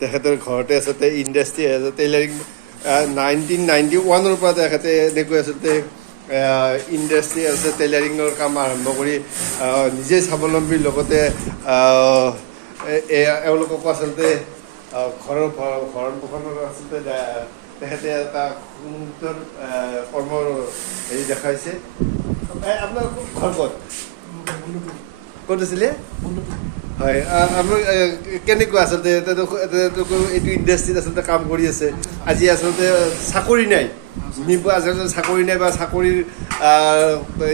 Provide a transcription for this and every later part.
তেখেতৰ ঘৰতে আচলতে ইণ্ডাষ্ট্ৰি আছে টেইলাৰিং 1991ৰ পৰা তেখেতে এনেকৈ আচলতে ইণ্ডাষ্ট্ৰি আছে টেইলাৰিঙৰ কাম আৰম্ভ কৰি নিজে স্বাৱলম্বীৰ লগতে এওঁলোককো আচলতে ঘৰৰ ভৰণ পোষণৰ আচলতে তেখেতে এটা সুন্দৰ কৰ্মৰ হেৰি দেখাইছে। আপোনাৰ ঘৰ ক'ত আছিলে? হয়, আমাৰ কেনেকুৱা আচলতে এইটো ইণ্ডাষ্ট্ৰিত আচলতে কাম কৰি আছে। আজি আচলতে চাকৰি নাই, আচলতে চাকৰি নাই বা চাকৰিৰ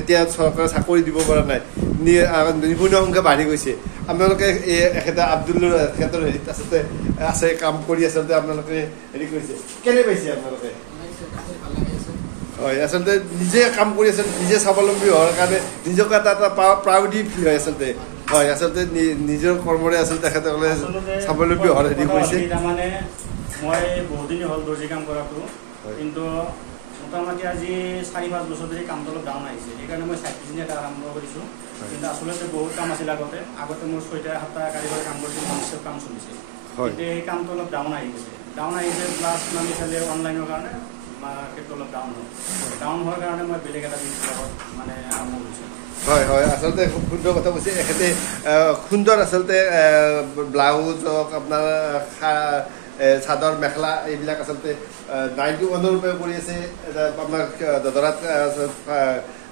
এতিয়া চৰকাৰে চাকৰি দিব পৰা নাই, নিবনুৱা সংখ্যা বাঢ়ি গৈছে। আপোনালোকে এখেতে আব্দুল্লৰ এখেতৰ হেৰিত আচলতে আছে কাম কৰি আচলতে আপোনালোকে হেৰি কৰিছে, কেনে পাইছে আপোনালোকে? হয়, আচলতে নিজে কাম কৰি আছে, নিজে স্বাৱলম্বী হোৱাৰ কাৰণে নিজকে এটা প্ৰাউডি ফিল হয় আচলতে। হয়, আচলতে নিজৰ কৰ্মৰে আচলতে তেখেতসকলে স্বাৱলম্বী হোৱাৰ হেৰি কৰিছে। তাৰমানে মই বহুদিন হ'ল দৰ্জী কাম কৰাটো, কিন্তু মোটামুটি আজি 4-5 বছৰ ধৰি কামটো অলপ ডাউন আহিছে। সেইকাৰণে মই চাইড বিজনেছ এটা আৰম্ভ কৰিছোঁ। কিন্তু আচলতে বহুত কাম আছিল আগতে মোৰ 6টা-7টা কাৰিকৰে কাম কৰিছিল, নিশ্চয় কাম চলিছে। কিন্তু এই কামটো অলপ ডাউন আহিছে প্লাছ মানে ইফালে অনলাইনৰ কাৰণে মাৰ্কেটটো অলপ ডাউন হোৱাৰ কাৰণে মই বেলেগ এটা বিজনেছ মানে আৰম্ভ কৰিছোঁ। হয় হয়, আচলতে খুব সুন্দৰ কথা কৈছে এখেতে। সুন্দৰ আচলতে ব্লাউজ হওক, আপোনাৰ চাদৰ মেখেলা এইবিলাক আচলতে 91ৰ পৰা কৰি আছে। আপোনাৰ দদৰাত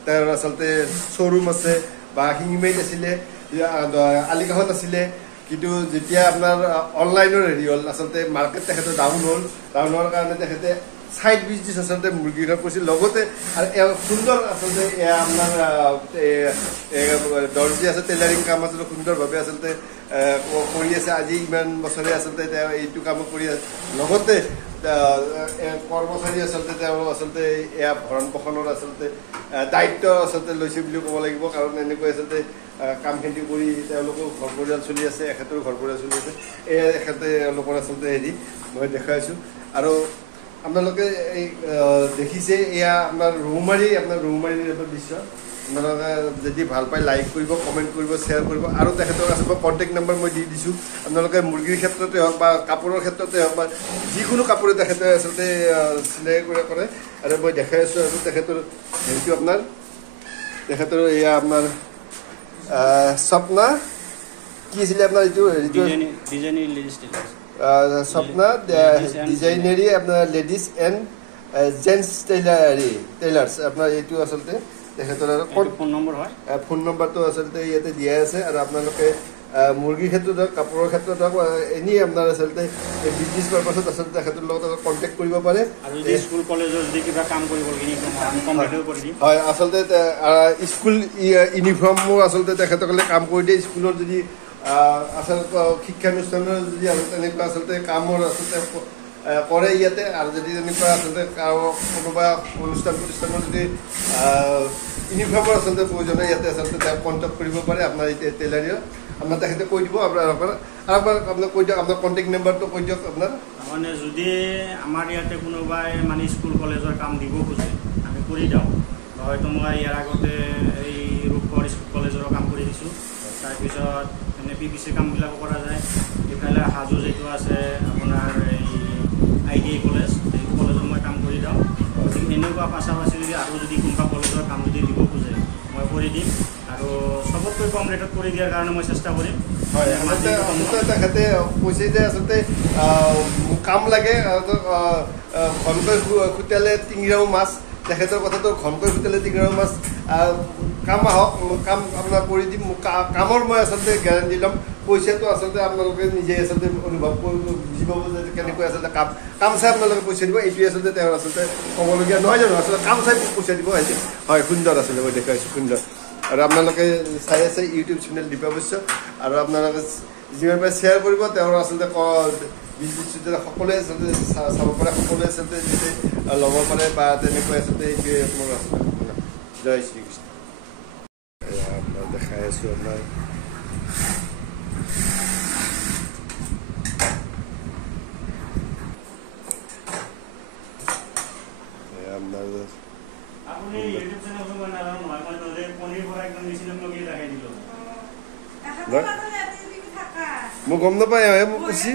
তেওঁৰ আচলতে শ্ব'ৰুম আছে বা শিঙিমাৰীত আছিলে, আলিগাঁৱত আছিলে। কিন্তু যেতিয়া আপোনাৰ অনলাইনৰ হেৰি হ'ল, আচলতে মাৰ্কেট তেখেতৰ ডাউন হোৱাৰ কাৰণে তেখেতে চাইড বিজনেছ আচলতে মুৰ্গী ঘৰ কৰিছিল। লগতে আৰু সুন্দৰ আচলতে আপোনাৰ দৰ্জী আছে, টেইলাৰিং কাম আচলতে সুন্দৰভাৱে আচলতে কৰি আছে। আজি ইমান বছৰে আচলতে তেওঁ এইটো কাম কৰি আছে। লগতে কৰ্মচাৰী আচলতে তেওঁ আচলতে এয়া ভৰণ পোষণৰ আচলতে দায়িত্ব আচলতে লৈছে বুলি ক'ব লাগিব। কাৰণ এনেকৈ আচলতে কামখিনি কৰি তেওঁলোকৰ ঘৰ পৰিয়াল চলি আছে, এখেতৰ ঘৰ পৰিয়াল চলি আছে। এয়া এখেতে এওঁলোকৰ আচলতে হেৰি মই দেখাইছোঁ। আৰু আপোনালোকে এই দেখিছে, এয়া আপোনাৰ ৰৌমাৰীৰ এটা দৃশ্য। আপোনালোকে যদি ভাল পায় লাইক কৰিব, কমেণ্ট কৰিব, শ্বেয়াৰ কৰিব। আৰু তেখেতৰ আচলতে কণ্টেক্ট নম্বৰ মই দি দিছোঁ। আপোনালোকে মুৰ্গীৰ ক্ষেত্ৰতে হওক বা কাপোৰৰ ক্ষেত্ৰতে হওক বা যিকোনো কাপোৰে তেখেতে আচলতে চিলাই কৰে। আৰু মই দেখাই আছোঁ আৰু তেখেতৰ হেৰিটো তেখেতৰ এয়া আপোনাৰ স্বপ্না কি আছিলে আপোনাৰ এইটো হেৰিটো স্বপ্না ডিজাইনাৰী আপোনাৰ লেডিজ এণ্ড জেণ্টছ টেইলাৰ্ছ। আপোনাৰ এইটো আচলতে তেখেতৰ ফোন নম্বৰটো আচলতে ইয়াতে দিয়াই আছে। আৰু আপোনালোকে মুৰ্গীৰ ক্ষেত্ৰত হওক, কাপোৰৰ ক্ষেত্ৰত হওক, এনেই আপোনাৰ আচলতে বিজনেছ পাৰ্পাছত আচলতে তেখেতৰ লগত কণ্টেক্ট কৰিব পাৰে। স্কুল কলেজৰ যদি কিবা কাম কৰিব হয়, আচলতে স্কুল ইউনিফৰ্মো আচলতে তেখেতসকলে কাম কৰি দিয়ে। স্কুলৰ যদি আচলতে শিক্ষানুষ্ঠানৰ যদি তেনেকুৱা আচলতে কামৰ আচলতে কৰে ইয়াতে। আৰু যদি তেনেকুৱা আচলতে কোনোবা অনুষ্ঠান প্ৰতিষ্ঠানৰ যদি ইউনিফৰ্মৰ আচলতে প্ৰয়োজন হয়, ইয়াতে আচলতে তেওঁ কণ্টেক্ট কৰিব পাৰে। আপোনাৰ এতিয়া টেইলাৰিং আপোনাৰ তেখেতে কৈ দিব। আপোনাক কৈ দিয়ক, আপোনাৰ কণ্টেক্ট নম্বৰটো কৈ দিয়ক। আপোনাৰ মানে যদি আমাৰ ইয়াতে কোনোবাই মানে স্কুল কলেজৰ কাম দিব খোজে, আমি কৰি দিওঁ। হয়তো মই ইয়াৰ আগতে এই ৰূপগড় স্কুল কলেজৰো কাম কৰি দিছোঁ। তাৰপিছত এনে PVC কামবিলাকো কৰা যায়। ইফালে হাজো যিটো আছে আপোনাৰ এই ITI কলেজ, এই কলেজত মই কাম কৰি দিওঁ। গতিকে এনেকুৱা পাছাপাছি যদি আৰু যদি কোনোবা কলেজৰ কাম যদি দিব খোজে, মই কৰি দিম। আৰু চবতকৈ কম ৰেটত কৰি দিয়াৰ কাৰণে মই চেষ্টা কৰিম। হয়, তেখেতে কৈছে যে আচলতে কাম লাগে, ঘনকৈ খুটিয়ালে টিঙিৰাও মাছ। তেখেতৰ কথাটো ঘনকৈ খুটিয়ালে টিঙিৰাও মাছ। কাম আহক, কাম আপোনাক কৰি দিম। কামৰ মই আচলতে গেৰাণ্টি ল'ম। পইচাটো আচলতে আপোনালোকে নিজে আচলতে অনুভৱ কৰিব, বুজি পাব যে কেনেকৈ আচলতে কাম চাই আপোনালোকে পইচা দিব। এইটোৱে আচলতে তেওঁৰ আচলতে ক'বলগীয়া নহয় জানো? আচলতে কাম চাই পইচা দিব। হয়, সুন্দৰ আছিলে, মই দেখাইছোঁ সুন্দৰ। আৰু আপোনালোকে চাই আছে ইউটিউব চেনেল দীপাৱস্য। আৰু আপোনালোকে যিমান পাৰে শ্বেয়াৰ কৰিব। তেওঁৰ আচলতে সকলোৱে আচলতে চাব পাৰে, সকলোৱে আচলতে যাতে ল'ব পাৰে বা তেনেকৈ আচলতে এইটোৱে মোৰ আচলতে। জয় শ্ৰীকৃষ্ণ। আপোনাৰ দেখাই আছোঁ আপোনাৰ মই গম নাপায় মোক কৈছি।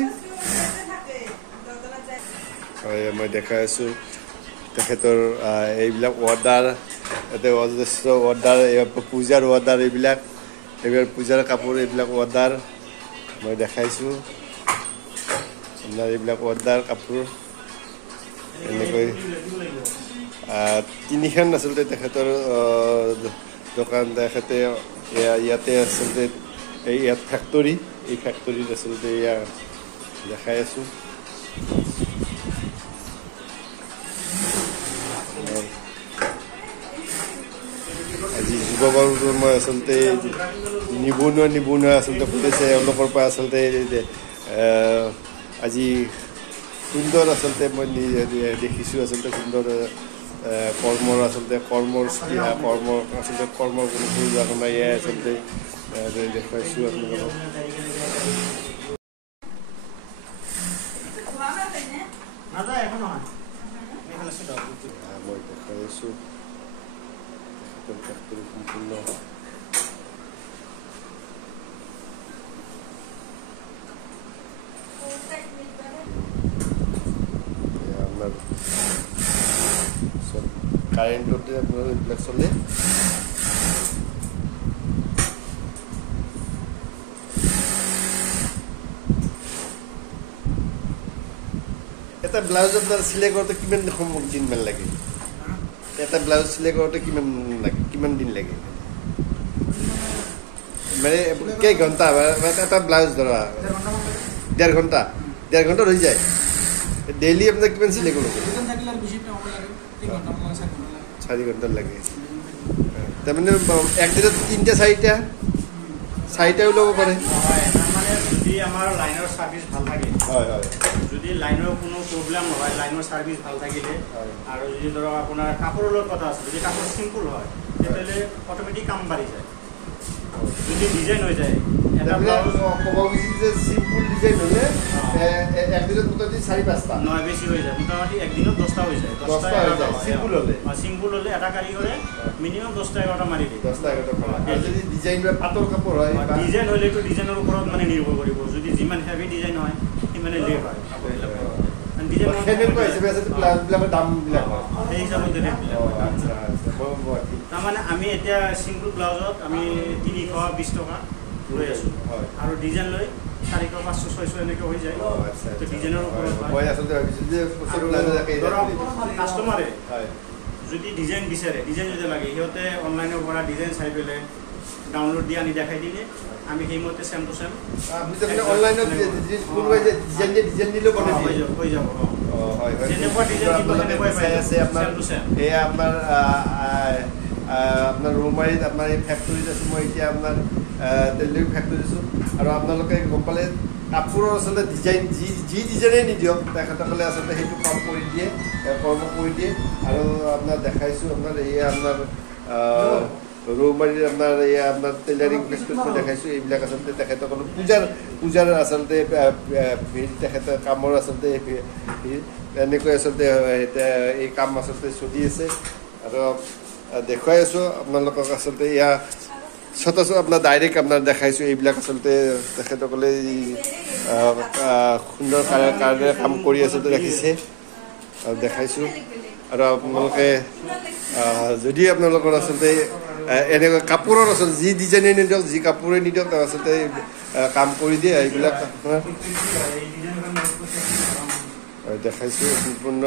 হয় মই দেখাই আছোঁ তেখেতৰ এইবিলাক অৰ্ডাৰ ইয়াতে অজস্ৰ অৰ্ডাৰ পূজাৰ অৰ্ডাৰ এইবিলাক পূজাৰ কাপোৰ এইবিলাক অৰ্ডাৰ মই দেখাইছোঁ আপোনাৰ এইবিলাক অৰ্ডাৰ কাপোৰ এনেকৈ তিনিখন আচলতে তেখেতৰ দোকান তেখেতে ইয়াতে আচলতে ইয়াত ফেক্টৰী এই ফেক্টৰীত আচলতে এয়া দেখাই আছোঁ আজি যুৱ প্ৰজন্মই আচলতে নিবনুৱা আচলতে কৰিছে এওঁলোকৰ পৰা আচলতে আজি সুন্দৰ আচলতে মই দেখিছোঁ আচলতে সুন্দৰ কৰ্মৰ আচলতে কৰ্মৰ স্পৃহা আচলতে কৰ্মৰ কোনো প্ৰয়োজন নাই এয়াই আচলতে দেখুৱাইছোঁ আপোনালোকক মই দেখাই আছোঁ ফেক্টৰী সম্পূৰ্ণ আপোনাৰ কাৰেণ্টতে আপোনাৰ এইবিলাক চলে এটা ব্লাউজ আপোনাৰ চিলাই কৰোঁতে কিমান দিনমান লাগে এটা ব্লাউজ চিলাই কৰোঁতে কিমান দিন লাগে মানে কেই ঘণ্টা এটা ব্লাউজ ধৰা 1.5 ঘণ্টা 1.5 ঘণ্টাত হৈ যায় ডেইলি আপোনাৰ কিমান চিলাই কৰিব 4 ঘণ্টা লাগে তাৰমানে একদিনত 3-4টা ওলাব পাৰে যদি আমাৰ লাইনৰ ছাৰ্ভিচ ভাল থাকে হয় হয় যদি লাইনৰ কোনো প্ৰব্লেম নহয় লাইনৰ ছাৰ্ভিচ ভাল থাকিলে আৰু যদি ধৰক আপোনাৰ কাপোৰৰ লগত কথা আছে যদি কাপোৰ চিম্পুল হয় তেতিয়াহ'লে অট'মেটিক কাম বাঢ়ি যায় যদি ডিজাইন হৈ যায় এটা ব্লাউজ ক'ব খুজিছে যে চিম্পুল ডিজাইন হ'লে একদিনত মোটামুটি 4-5টা নহয় বেছি হৈ যায় মোটামুটি একদিনত 10টা হৈ যায় 10টা হৈ যায় চিম্পুল হ'লে এটা কাৰিকৰে মিনিমাম 10টা-11টা মাৰি দিয়ে 10টা-11টা আৰু যদি ডিজাইন বা পাতল কাপোৰ হয় ডিজাইন হ'লেতো ডিজাইনৰ ওপৰত মানে নিৰ্ভৰ কৰিব যদি যিমান হেভি ডিজাইন হয় সিমানে লেট হয় তাৰমানে আমি এতিয়া চিম্পুল ব্লাউজত আমি 320 টকা লৈ আছোঁ আৰু ডিজাইন লৈ 400-500-600 এনেকৈ হৈ যায় ডিজাইনৰ ওপৰত কাষ্টমাৰে যদি ডিজাইন বিচাৰে ডিজাইন যদি লাগে সিহঁতে অনলাইনৰ পৰা ডিজাইন চাই পেলাই ডাউনলোড দি আনি দেখাই দিলে আমি সেইমতে চেম টু চেম অনলাইনত ডিজাইন দিলেও হৈ যাব যেনেকুৱা ডিজাইন দিব সেনেকুৱাই পাই আছে চেম টু চেম এয়া আপোনাৰ ৰৌমাৰীত আপোনাৰ এই ফেক্টৰীত আছোঁ মই এতিয়া আপোনাৰ তেলেগু ফেক্টৰীত আছোঁ আৰু আপোনালোকে গম পালে কাপোৰৰ আচলতে ডিজাইন যি ডিজাইনেই নিদিয়ক তেখেতসকলে আচলতে সেইটো কাম কৰি দিয়ে কৰ্ম কৰি দিয়ে আৰু আপোনাৰ দেখাইছোঁ আপোনাৰ এয়া আপোনাৰ ৰৌমাৰীৰ আপোনাৰ এয়া আপোনাৰ টেইলাৰিং ফেক্টৰীত দেখাইছোঁ এইবিলাক আচলতে তেখেতসকলে পূজাৰ আচলতে তেখেতে কামৰ আচলতে এনেকৈ আচলতে এই কাম আচলতে চলি আছে আৰু দেখুৱাই আছোঁ আপোনালোকক আচলতে এয়া আপোনাৰ ডাইৰেক্ট আপোনাৰ দেখাইছোঁ এইবিলাক আচলতে তেখেতসকলে সুন্দৰ কাৰেৰে কাম কৰি আচলতে ৰাখিছে আৰু দেখাইছোঁ আৰু আপোনালোকে যদি আপোনালোকৰ আচলতে এনেকুৱা কাপোৰৰ আচলতে যি ডিজাইনে নিদিয়ক যি কাপোৰে নিদিয়ক আচলতে কাম কৰি দিয়ে এইবিলাক আপোনাৰ দেখাইছোঁ সম্পূৰ্ণ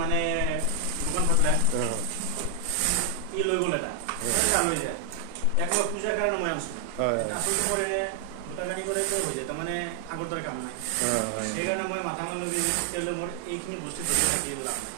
মানে দোকান পাতলা ই লৈ গ'ল এটা লৈ যায় একবাৰ পূজাৰ কাৰণে মই আনিছোঁ আচলতে মোৰ গোটাগাড়ী কৰে হৈ যায় তাৰমানে আগৰ দৰে কাম নাই সেইকাৰণে মই মাথা মাৰি লৈ মোৰ এইখিনি বস্তু ধৰি থাকি লাভ নাই